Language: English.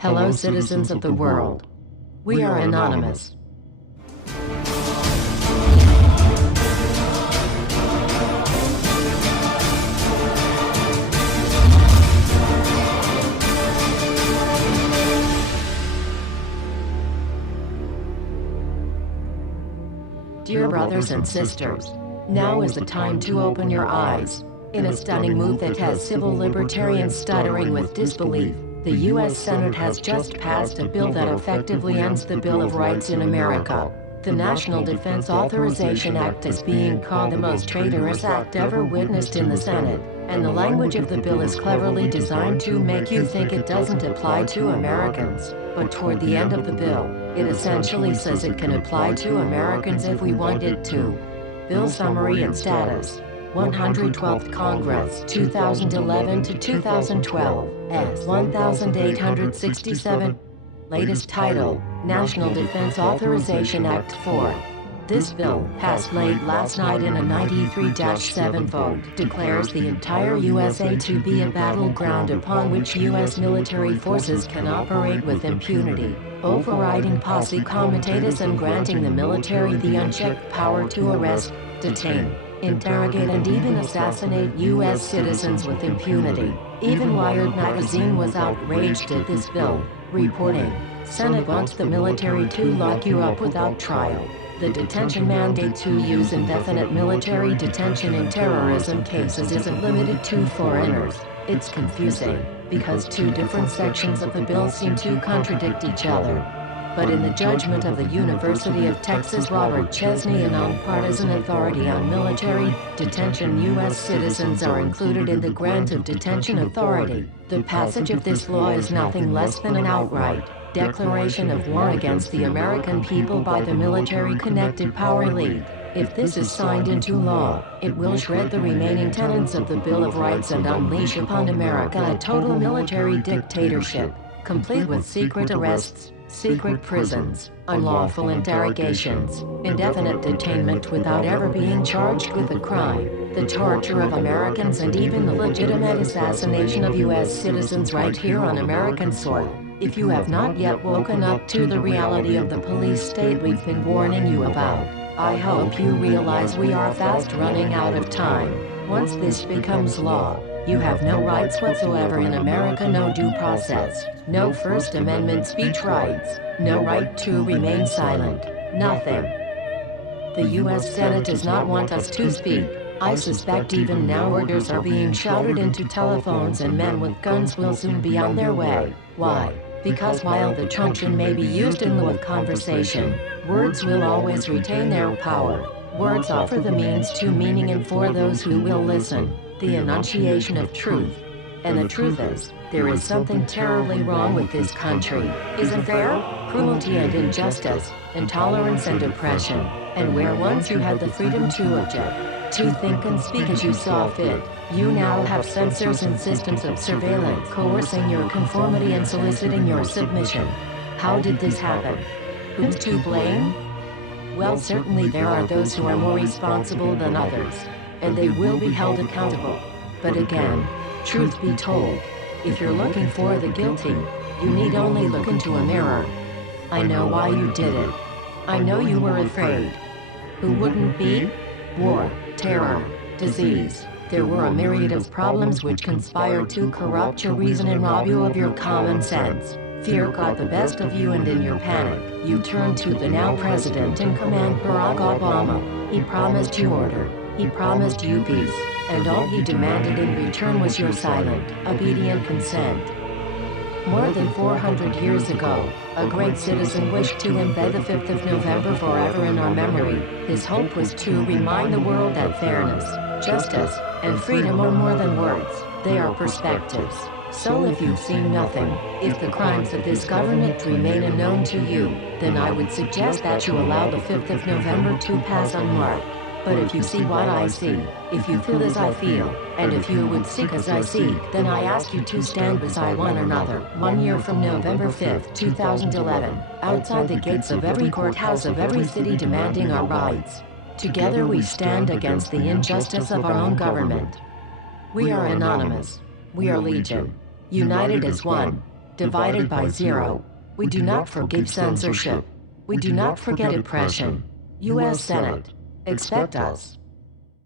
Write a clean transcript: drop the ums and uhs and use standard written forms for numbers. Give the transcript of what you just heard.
Hello, citizens of the world. We are anonymous. Dear brothers and sisters, now is the time to open your eyes. In a stunning move that has civil libertarians stuttering with disbelief, the U.S. Senate has just passed a bill that effectively ends the Bill of Rights in America. The National Defense Authorization Act is being called the most traitorous act ever witnessed in the Senate, and the language of the bill is cleverly designed to make you think it doesn't apply to Americans. But toward the end of the bill, it essentially says it can apply to Americans if we want it to. Bill summary and status. 112th Congress, 2011 to 2012, S. 1867. Latest title, National Defense Authorization Act 4. This bill, passed late last night in a 93-7 vote, declares the entire USA to be a battleground upon which U.S. military forces can operate with impunity, overriding posse comitatus and granting the military the unchecked power to arrest, detain, interrogate and even assassinate U.S. citizens with impunity. Even Wired magazine was outraged at this bill, reporting, "Senate wants the military to lock you up without trial." The detention mandate to use indefinite military detention in terrorism cases isn't limited to foreigners. It's confusing, because two different sections of the bill seem to contradict each other. But in the judgment of the University of Texas Robert Chesney, a nonpartisan authority on military detention, U.S. citizens are included in the grant of detention authority. The passage of this law is nothing less than an outright declaration of war against the American people by the military-connected power elite. If this is signed into law, it will shred the remaining tenets of the Bill of Rights and unleash upon America a total military dictatorship, complete with secret arrests, secret prisons, unlawful interrogations, indefinite detainment without ever being charged with a crime, the torture of Americans and even the legitimate assassination of U.S. citizens right here on American soil. If you have not yet woken up to the reality of the police state we've been warning you about, I hope you realize we are fast running out of time. Once this becomes law, you have no rights whatsoever in America, no due process, no First Amendment speech rights, no right to remain silent, nothing. The U.S. Senate does not want us to speak. I suspect even now orders are being shouted into telephones and men with guns will soon be on their way. Why? Because while the truncheon may be used in lieu of conversation, words will always retain their power. Words offer the means to meaning, and for those who will listen, the enunciation of truth. And the truth is, there is something terribly wrong with this country, isn't there? Cruelty and injustice, intolerance and oppression, and where once you had the freedom to object, to think and speak as you saw fit, you now have censors and systems of surveillance coercing your conformity and soliciting your submission. How did this happen? Who's to blame? Well, certainly there are those who are more responsible than others, and they will be held accountable. But again, truth be told, if you're looking for the guilty, you need only look into a mirror. I know why you did it. I know you were afraid. Who wouldn't be? War, terror, disease. There were a myriad of problems which conspired to corrupt your reason and rob you of your common sense. Fear got the best of you, and in your panic, you turned to the now president in command, Barack Obama. He promised you order. He promised you peace. And all he demanded in return was your silent, obedient consent. More than 400 years ago, a great citizen wished to embed the 5th of November forever in our memory. His hope was to remind the world that fairness, justice, and freedom are more than words, they are perspectives. So if you've seen nothing, if the crimes of this government remain unknown to you, then I would suggest that you allow the 5th of November to pass unmarked. But if you see what I see, if you feel as I feel, and if you would seek as I seek, then I ask you to stand beside one another, 1 year from November 5th, 2011, outside the gates of every courthouse of every city demanding our rights. Together we stand against the injustice of our own government. We are anonymous. We are legion. United as one. divided by 0. We do not forgive censorship. We do not forget oppression. U.S. Senate. Expect us.